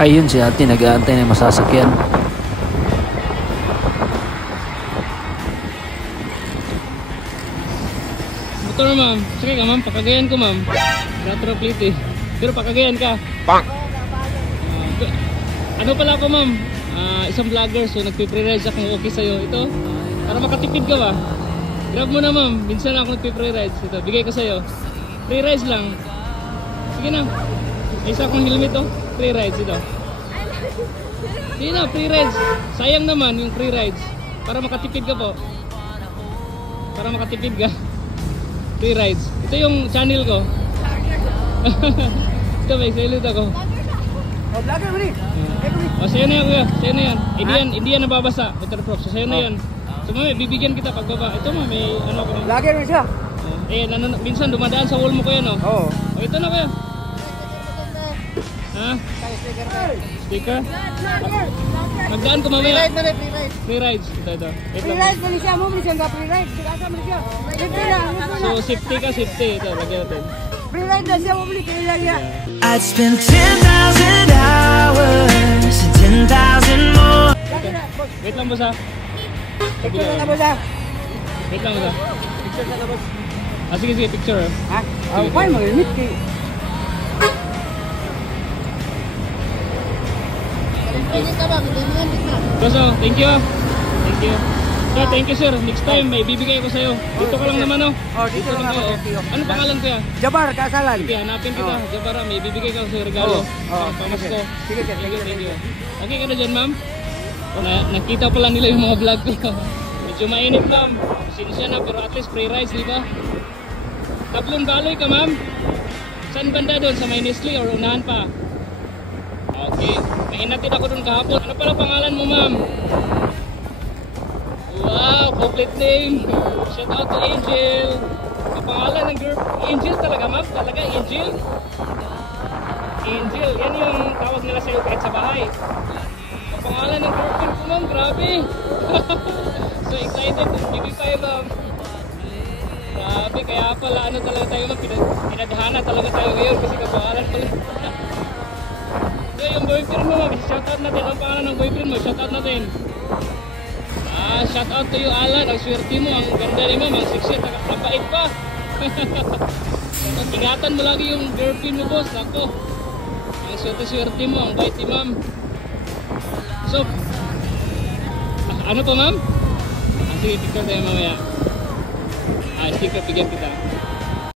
Ayun si ate, nag-aantay na yung masasakyan. Motor ma'am. Sige ka ma'am, pakagayan ko ma'am. Retro plate eh. Pero pakagayan ka. Pang! Ano pala ako ma'am? Isang vlogger, so nagpe-pre-ride siya kung okay sa'yo. Ito, para makatipid ka ba? Grab mo na ma'am, minsan ako nagpe-pre-rides. Ito, bigay ko sa'yo. Free rides lang. Sige na. May isa akong helmet oh. Free rides ito. Sige na, free rides. Sayang naman yung free rides. Para makatipid ka po. Para makatipid ka. Free rides. Ito yung channel ko. Ito may salute ako. Oh, vlogger mo rin. O, sa'yo na yan kuya. Sa'yo na yan. Hindi yan nababasa. Waterproof. So, sa'yo na yan. So, mami, bibigyan kita pagbaba. Ito ma, may ano ko. Vlogger mo siya. Minsan dumadaan sa wall mo kuya, no? Oo. O, ito na kuya. Ha? Sticker? Magdaan ko mamaya. Free rides. Ito. Free rides na siya mo. Free rides. Sigasa mo siya. Safety lang. So, safety ka, safety. Ito, lagyan natin. Free ride na siya mo. Free lang yan. I'd spend 10,000 hours, 10,000 more. Wait lang boss ha. Picture na labos ha. Wait lang boss ha. Picture na labos. Sige, picture ha. Ha? Oh, fine mo. Limit kayo. Boss oh, thank you. Thank you. Sir, thank you sir. Next time may bibigay ko sa'yo. Dito ka lang naman oh. Oh, dito lang ako. Ano pangalan kuya? Jabar, Kasalan. Sige, hanapin kita. Jabara, may bibigay ka sa regalo. Pamasko. Sige sir, Thank you. Okay ka na dyan ma'am? Nakita pala nila yung mga vlog ko. Medyo mainit ma'am. Sinisya na pero at least free rides, di ba? Tablon Baloy ka ma'am? Saan banda doon? Sa may Nestle or unahan pa? Okay. May inatid ako doon kahapon. Ano pala pangalan mo ma'am? Wow, complete name. Shout out to Angel. Ang pangalan ng girl, Angel talaga ma'am? Talaga Angel? Angel, yan yung tawag nila sa'yo kahit sa bahay. Ang pangalan ng girlfriend ko ma'am, grabe. So excited, BB5 ma'am. Grabe, kaya pala ano talaga tayo ma'am, pinadhana talaga tayo ngayon kasi kapangalan pala. So yung boyfriend mo ma'am, shout out natin. Ang pangalan ng boyfriend mo, shout out natin. Shout out to you Alan, ang swerte mo, ang ganda ni ma'am, ang sexy, ang bait pa. Ingatan mo lagi yung girlfriend mo boss, ako. Ang swerte mo, ang bait ni ma'am. So, ano pa ma'am? Sige, picture tayo mamaya. Sticker, bigyan kita.